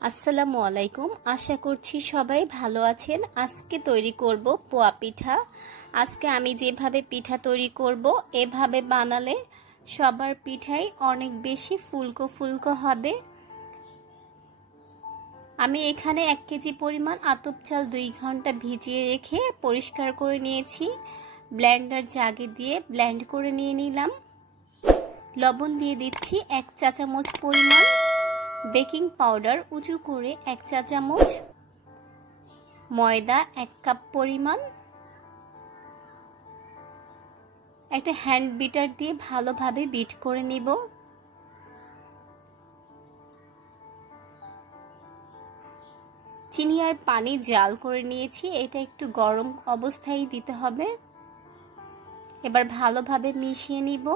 আসসালামু আলাইকুম। আশা করছি সবাই ভালো আছেন। আজকে তৈরি করব পোয়া পিঠা। আজকে আমি যেভাবে পিঠা তৈরি করব এভাবে বানালে সবার পিঠাই অনেক বেশি ফুলকো ফুলকো হবে। আমি এখানে 1 কেজি পরিমাণ আতপ চাল 2 ঘন্টা ভিজিয়ে রেখে পরিষ্কার করে নিয়েছি। ব্লেন্ডার জাগে দিয়ে ব্লেন্ড করে নিয়ে নিলাম। লবণ দিয়ে দিচ্ছি 1 চা চামচ পরিমাণ, বেকিং পাউডার উঁচু করে 1 চা চামচ, ময়দা 1 কাপ পরিমাণ। একটা হ্যান্ড বিটার দিয়ে ভালোভাবে বিট করে নিব। চিনি আর পানি জাল করে নিয়েছি, এটা একটু গরম অবস্থায় দিতে হবে। এবার ভালোভাবে মিশিয়ে নিব।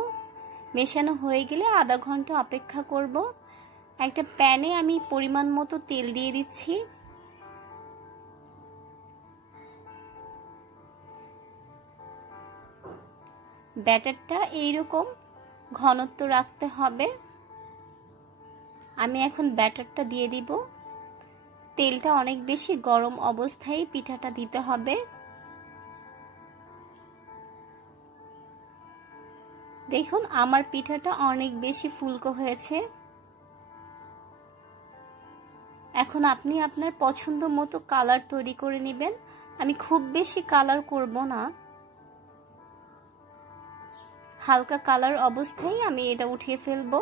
মেশানো হয়ে গেলে আধা ঘন্টা অপেক্ষা করব। একটা প্যানে আমি পরিমাণ মতো তেল দিয়ে দিচ্ছি। ব্যাটারটা এইরকম ঘনত্ব রাখতে হবে। আমি এখন ব্যাটারটা দিয়ে দিব। তেলটা অনেক বেশি গরম অবস্থায় পিঠাটা দিতে হবে। দেখুন আমার পিঠাটা অনেক বেশি ফুলকো হয়েছে। এখন আপনি আপনার পছন্দ মতো কালার তৈরি করে নেবেন। আমি খুব বেশি কালার করব না, হালকা কালার অবস্থায় আমি এটা উঠিয়ে ফেলবো।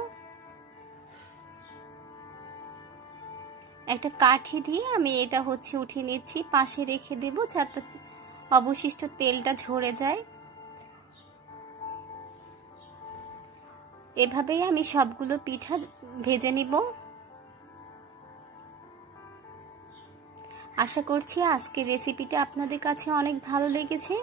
একটা কাঠি দিয়ে আমি এটা উঠিয়ে নিচ্ছি, পাশে রেখে দেব যাতে অবশিষ্ট তেলটা ঝরে যায়। এভাবেই আমি সবগুলো পিঠা ভেজে নিব। আশা করছি আজকের রেসিপিটা আপনাদের কাছে অনেক ভালো লেগেছে।